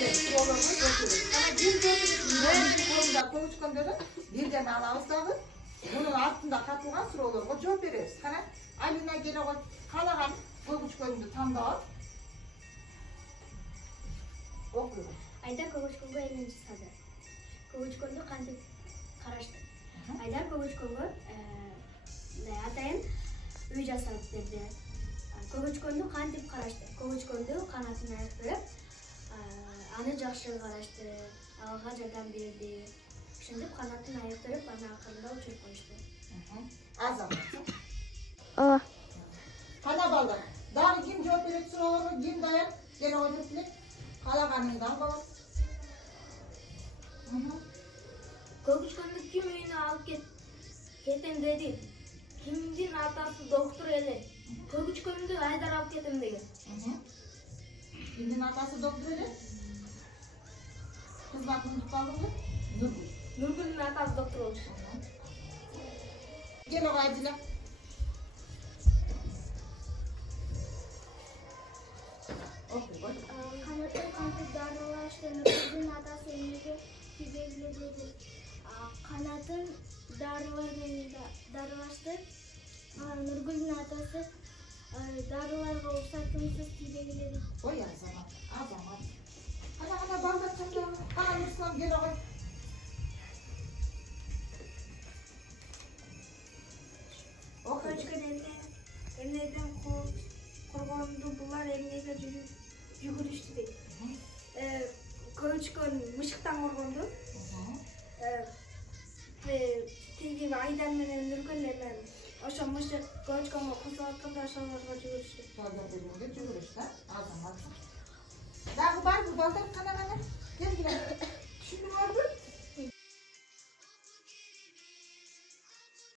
Surolarını götürürüz. Ama bir götürürüz. Ben kolunda konuşkanları birden alağız dağı. Bunun altında katılgan surolarına cevap veririz. Kana Alina gele kalagan koğuşkanını tam da okuyoruz. Ayдар Көкөчкөнгө эмнеси сады? Көкөчкөндү кантип карашты? Ayдар Көкөчкөнгө атайын үй жасап берди. Көкөчкөндү кантип карашты? Көкөчкөндү канатын айыртып, аны жакшы карашты, ага жардам берди. Ошентип канатын айыртып, аны акырында учуруп коюшту. Azam. Ооба. Kana ballar. Dağ kim cevap verip surolarına kim dayan? Gene oturtuluk. Kalaganından balık. Көкөчкөндү ким үйүнө алып кетем деди. Кимдин атасы доктор эле. Көкөчкөндү Айдар алып кетем деген. Kimin atası doktor öyle? Kız bakımını tutalım mı? Nurgül. Нургүлдүн атасы доктор болчу. Gel o acile. Oku koy. Канатын кантип дарылашты? Нургүлдүн атасы эмнеге тийбегиле деди. Канатын дарылашты. Нургүлдүн атасы дарыларга уруксатынсыз тийбегиле деди. Koy ya zaman. Azam. Ana balda çanda. Ana Müslüman gel o koy. Oku. Көчкөн эмнеден коргонду булар эмнеге жүгүрүштү дейт. Көчкөн мышыктан коргонду. Тиги Айдар менен Нургүл эме ошо мышык көчкөнгө косуп атканда ошолорго жүгүрүштү. Sözler bölümünde cüvür işte. Azam. Dağı var bu balda kana.